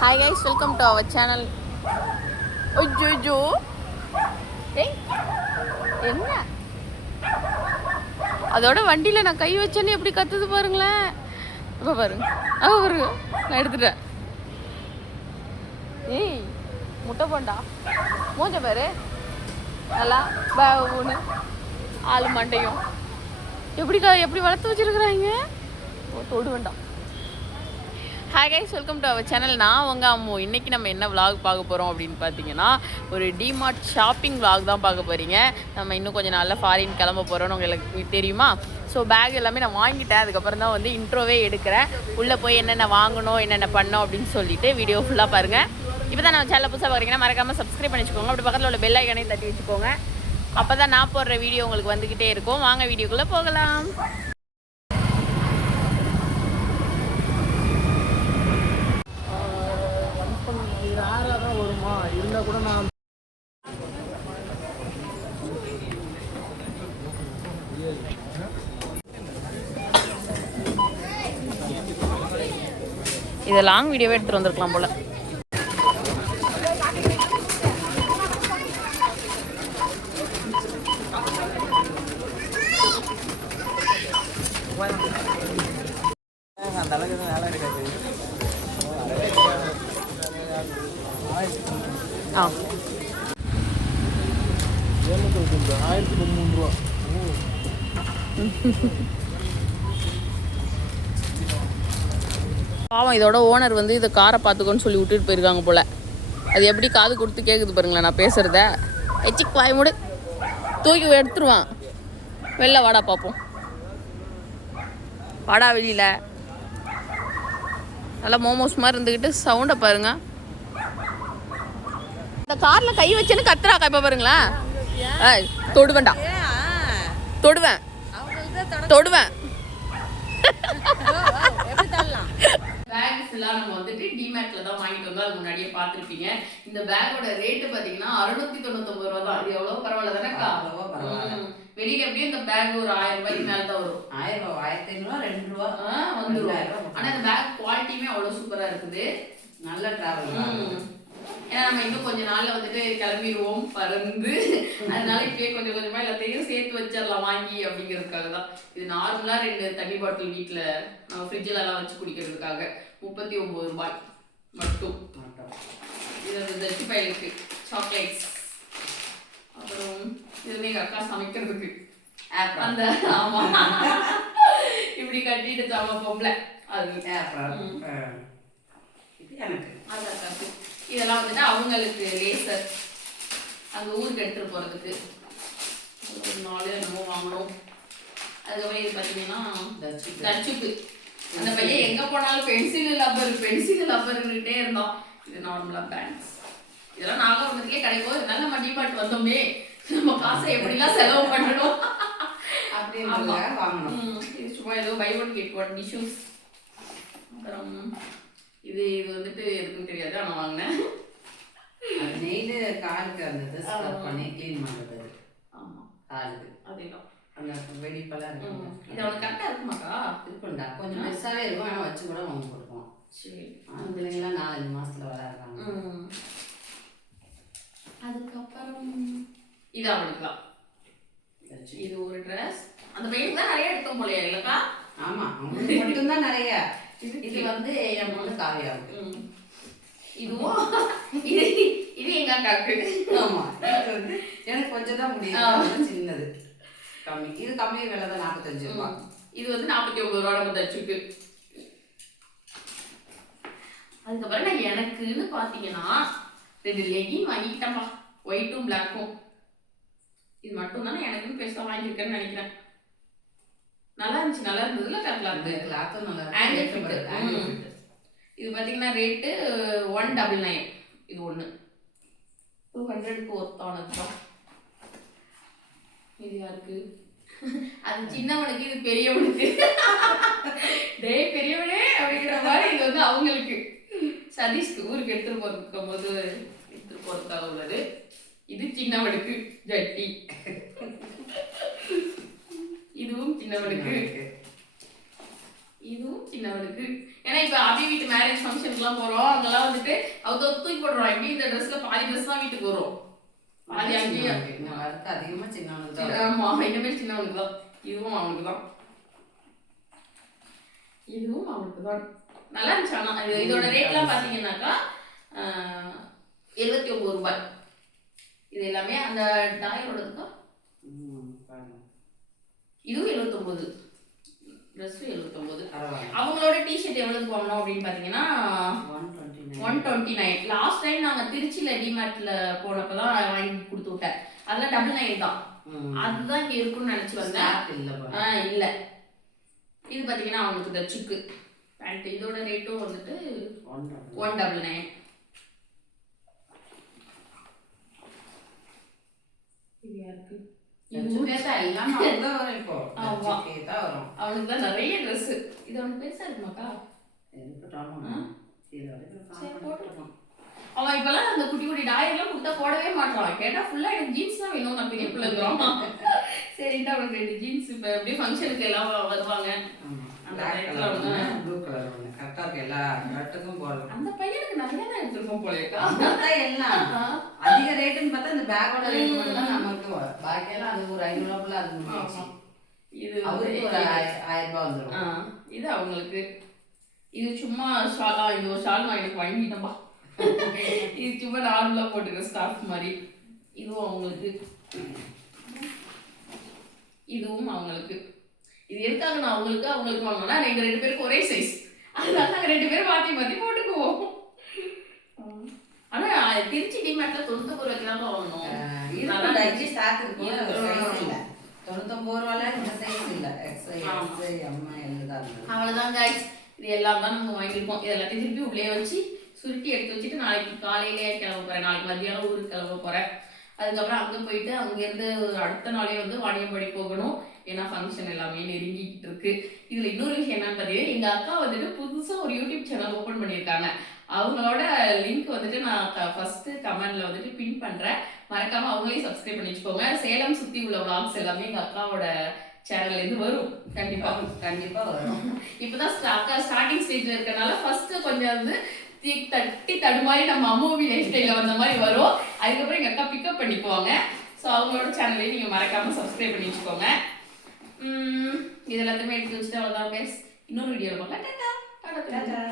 Hi guys, welcome to our channel. ஐயோ ஏய் என்ன அதோட வண்டியில் நான் கை வச்சேன்னு எப்படி கத்துது பாருங்களேன். இப்போ பாருங்க, பாருங்க, நான் எடுத்துட்டேன். ஏய் முட்டை போண்டா மூஞ்ச பாரு, நல்லா ஒன்று ஆளு மண்டையும் எப்படி வளர்த்து வச்சிருக்கிறாங்க. தொடு வேண்டாம். Hi guys, welcome to our channel. நான் உங்கள் அம்மு. இன்றைக்கி நம்ம என்ன விலாக் பார்க்க போகிறோம் அப்படின்னு பார்த்தீங்கன்னா, ஒரு டிமார்ட் ஷாப்பிங் விலாக் தான் பார்க்க போகிறீங்க. நம்ம இன்னும் கொஞ்சம் நாளில் ஃபாரின் கிளம்ப போகிறோன்னு உங்களுக்கு தெரியுமா? ஸோ பேக் எல்லாமே நான் வாங்கிட்டேன். அதுக்கப்புறம் தான் வந்து இன்ட்ரோவே எடுக்கிறேன். உள்ளே போய் என்னென்ன வாங்கணும், என்னென்ன பண்ணோம் அப்படின்னு சொல்லிட்டு வீடியோ ஃபுல்லாக பாருங்கள். இப்போ தான் நம்ம சேனல் புதுசாக பார்க்குறீங்கன்னா மறக்காமல் சப்ஸ்கிரைப் பண்ணி வச்சுக்கோங்க. அப்படி பக்கத்தில் உள்ள பெல் ஐக்கானையும் தட்டி வச்சுக்கோங்க. அப்போ தான் நான் போடுற வீடியோ உங்களுக்கு வந்துக்கிட்டே இருக்கும். வாங்க வீடியோக்குள்ளே போகலாம். இருந்தா கூட நான் இதை லாங் வீடியோவே எடுத்துட்டு வந்திருக்கலாம் போல. அந்த அளவுக்கு வேலை இருக்காது. 1013 ரூபா. பாவம், இதோட ஓனர் வந்து இதை காரை பார்த்துக்கோன்னு சொல்லி விட்டுட்டு போயிருக்காங்க போல. அது எப்படி காது கொடுத்து கேட்குது பாருங்களேன் நான் பேசுகிறத. எச்சிக் வாய் மூடு, தூக்கி எடுத்துருவான். வெளில வாடா பார்ப்போம். வாடா வெளியில். நல்லா மோமோஸ் மாதிரி இருந்துக்கிட்டு சவுண்டை பாருங்க. இந்த காரில் கை வச்சேன்னு கத்துறாக்கா. இப்போ பாருங்களேன். தொடுவேன்டா, தொடுவேன் தொடுவேன். பேக் ஃபுல்லாக நம்ம வந்துட்டு டிமேட்ல தான் வாங்கிட்டு வந்தோம். அது முன்னாடியே பார்த்துருப்பீங்க. இந்த பேக்கோட ரேட்டு பார்த்தீங்கன்னா 699 ரூபா தான். இது எவ்வளோ பரவாயில்ல தானேக்கா? வெளியில எப்படியும் இந்த பேக் ஒரு 1000 ரூபாய்க்கு மேலே தான் வரும். 1000 ரூபா, 1500, 2 ரூபா வந்துடும். ஆனால் இந்த பேக் குவாலிட்டியுமே அவ்வளோ சூப்பராக இருக்குது. நல்ல டிராவல். ஏன்னா நம்ம இன்னும் கொஞ்ச நாள்ல வந்துட்டு கிளம்பிடுவோம் பறந்து. அதனால இப்பயே கொஞ்சம் கொஞ்சமா எல்லாத்தையும் சேர்த்து வச்சிடலாம் வாங்கி அப்படிங்கிறதுக்காக தான். இது நார்மலா 2 தண்ணி பாட்டில் வீட்டுல நம்ம ஃப்ரிட்ஜில் எல்லாம் வச்சு குடிக்கிறதுக்காக 39 ரூபாய் மட்டும். இது தச்சு பயலுக்கு சாக்லேட்ஸ். அப்புறம் இது வந்து எங்க அக்கா சமைக்கிறதுக்கு அந்த ஆமா இப்படி கட்டிட்டு சாமா பொம்பளை அது எனக்கு அது அக்காக்கு. இதெல்லாம் வந்துட்டு அவங்களுக்கு லேசர் அந்த ஊருக்கு எடுத்துட்டு போறதுக்கு ஒரு 4 என்னமோ வாங்கணும். அதுக்கப்புறம் இது பார்த்தீங்கன்னா தச்சுக்கு. அந்த பையன் எங்க போனாலும் பென்சில் லப்பர்கிட்டே இருந்தோம். இது நார்மலா பேண்ட்ஸ். இதெல்லாம் நாகப்பட்டினத்துலேயே கிடைக்கும். இதனால நம்ம டிமார்ட் வந்தோமே, நம்ம காசை எப்படிலாம் செலவு பண்ணணும் அப்படின்னு வாங்கணும். இது சும்மா ஏதோ buy one get one tissues. அப்புறம் இது வந்துட்டு எதுக்குன்னு தெரியாது, ஆனால் வாங்கினேன். நெய்லு காலுக்கு அந்த ஸ்க்ரப் பண்ணி க்ளீன் பண்ணுறது. ஆமாம், காலுக்கு அதேதான். அந்த வெடிப்பெல்லாம் இருக்கும். இது அவனுக்கு கரெக்டாக இருக்குமாக்கா? இருக்குண்டா, கொஞ்சம் பெருசாகவே இருக்கும். ஆனால் வச்சு கூட வாங்கி கொடுப்போம். சரி, அந்த பிள்ளைங்களாம் 4-5 மாதத்தில் விளையாடுறாங்க. அதுக்கப்புறம் இது அவனுக்கு தான். இது ஒரு ட்ரெஸ். அந்த பையனுக்கு தான் நிறைய எடுத்தோம் போலையா இல்லைக்கா? ஆமாம், அவங்களுக்கு மட்டும்தான் நிறைய. இது வந்து என் பொண்ணு காவியாவுக்கு. இதுவும் இது எங்க அக்காக்கு. ஆமா, இது வந்து எனக்கு கொஞ்சம் தான் முடியும், சின்னது கம்மி. இது கம்மி விலை தான், 45 ரூபா. இது வந்து 49 ரூபா நம்ம தச்சுக்கு. அதுக்கப்புறம் நான் எனக்குன்னு பாத்தீங்கன்னா 2 லெகின் வாங்கிக்கிட்டேன்ப்பா, ஒயிட்டும் பிளாக்கும். இது மட்டும் தானே எனக்குன்னு பெருசா வாங்கியிருக்கேன்னு நினைக்கிறேன். நல்லா இருந்துச்சு, நல்லா இருந்ததுல கிளாத்தும் நல்லா இருக்கு. இது பார்த்தீங்கன்னா ரேட்டு 199. இது ஒன்று 200க்கு ஒர்த்தானது தான். இது யாருக்கு? அது சின்னவனுக்கு, இது பெரியவனுக்கு. டே பெரியவனே அப்படிங்கிற மாதிரி. இது வந்து அவங்களுக்கு சதீஷ்க்கு ஊருக்கு எடுத்துட்டு போறதுக்காக உள்ளது. இது சின்னவனுக்கு ஜட்டி. இதுவும் சின்னவனுக்கு. இதுவும் சின்னவளுக்கு. ஏன்னா இப்ப அபி வீட்டு மேரேஜ் ஃபங்க்ஷனுக்குலாம் போறோம், அங்கெல்லாம் வந்துட்டு அவங்க தூக்கி போடுறோம். எப்படி இந்த ட்ரெஸ்ல பாதி ட்ரெஸ் தான் வீட்டுக்கு வரும், பாதி அங்கேயே. அதிகமா சின்னவனுக்கு தான். ஆமா, இனிமே சின்னவனுக்கு தான். இதுவும் அவனுக்கு தான், இதுவும் அவனுக்கு தான். நல்லா இருந்துச்சு. ஆனா இதோட ரேட்லாம் பாத்தீங்கன்னாக்கா 79 ரூபாய். இது எல்லாமே அந்த டாயரோடதுக்கா. இதுவும் 79, ட்ரெஸ்ஸும் 79. அவங்களோட டிஷர்ட் எவ்வளவுக்கு வாங்கணும் அப்படின்னு பாத்தீங்கன்னா 129. லாஸ்ட் டைம் நாங்க திருச்சியில டிமார்ட்ல போனப்பதான் வாங்கி கொடுத்து விட்டேன். அதெல்லாம் 99 தான். அதுதான் இங்க இருக்கும்னு நினைச்சு வந்தேன். இல்ல, இது பாத்தீங்கன்னா அவங்களுக்கு இந்த சுக்கு பேண்ட், இதோட ரேட்டும் வந்துட்டு 199. இது யாருக்கு? அவனுக்கு தான் நிறைய ட்ரெஸ். இது அவனுக்கு பெருசா இருக்குமாக்கா? அவன் இப்பெல்லாம் அந்த குட்டி குட்டி டாயெல்லாம் கொடுத்தா போடவே மாட்டான். கேட்டா ஃபுல்லா எனக்கு ஜீன்ஸ் தான் வேணும், நான் பெரிய பிள்ளைங்கிறோம். சரிட்டு அவனுக்கு 2 ஜீன்ஸ். இப்ப எப்படி ஃபங்க்ஷனுக்கு எல்லாம் வருவாங்க, அந்த பையனுக்கு நிறைய தான் எடுத்துருக்கோம் போலக்கா. அதிக ரேட்டுன்னு பார்த்தா இந்த பேக்கோட ரேட் மட்டும் தான் நமக்கு, பாக்கியெல்லாம் அது ஒரு 500 ரூபாய்க்குள்ள அது முடிஞ்சிச்சு. இது அவருக்கு ஒரு 1000 ரூபாய் வந்துடும். இது அவங்களுக்கு. இது சும்மா ஷாலா, இது ஒரு ஷால் நான் எனக்கு வாங்கிட்டேன்பா. இது சும்மா நார்மலா போட்டுக்கிற ஸ்கார்ஃப் மாதிரி. இதுவும் அவங்களுக்கு, இதுவும் அவங்களுக்கு. இது எதுக்காக நான் அவங்களுக்கு வாங்கினா எங்க 2 பேருக்கு ஒரே சைஸ், அதனால நாங்க 2 பேரும் மாத்தி மாத்தி போட்டுக்குவோம். ஆனா திருச்சி டிமார்ட்ல 99 ரூபாய்க்கு தான் வாங்கணும். அவ்வளவுதான் கைஸ், இது எல்லாம் தான் நம்ம வாங்கியிருக்கோம். இது எல்லாத்தையும் திருப்பி உள்ளே வச்சு சுருட்டி எடுத்து வச்சுட்டு நாளைக்கு காலையிலேயே கிளம்ப போறேன். நாளைக்கு மதியானம் ஊருக்கு கிளம்ப போறேன். அதுக்கப்புறம் அங்கே போயிட்டு அங்கேருந்து அடுத்த நாளே வந்து வாணியம்பாடி போகணும். ஏன்னா ஃபங்க்ஷன் எல்லாமே நெருங்கிட்டு இருக்கு. இதில் இன்னொரு விஷயம் என்னன்னு பார்த்தீங்கன்னா, எங்கள் அக்கா வந்துட்டு புதுசாக ஒரு யூடியூப் சேனல் ஓப்பன் பண்ணியிருக்காங்க. அவங்களோட லிங்க் வந்துட்டு நான் ஃபர்ஸ்ட் கமெண்ட்ல வந்துட்டு பின் பண்ணுறேன். மறக்காம அவங்களையும் சப்ஸ்கிரைப் பண்ணி வச்சுக்கோங்க. சேலம் சுற்றி உள்ள விளாக்ஸ் எல்லாமே எங்கள் அக்காவோட சேனல்லேருந்து வரும். கண்டிப்பாக வரும். இப்போதான் அக்கா ஸ்டார்டிங் ஸ்டேஜில் இருக்கனால ஃபர்ஸ்ட் கொஞ்சம் வந்து தட்டி தடுமாறி நம்ம அம்மூவி லைஃப் ஸ்டைல வந்த மாதிரி வரும். அதுக்கப்புறம் எங்க அக்கா பிக்கப் பண்ணிக்குவாங்க. ஸோ அவங்களோட சேனலையும் நீங்க மறக்காம சப்ஸ்கிரைப் பண்ணி வச்சுக்கோங்க. இது எல்லாத்தையுமே எடுத்து வச்சுட்டு அவ்வளோதான் கைஸ். இன்னொரு வீடியோவில் பார்க்கலாம். டாடா.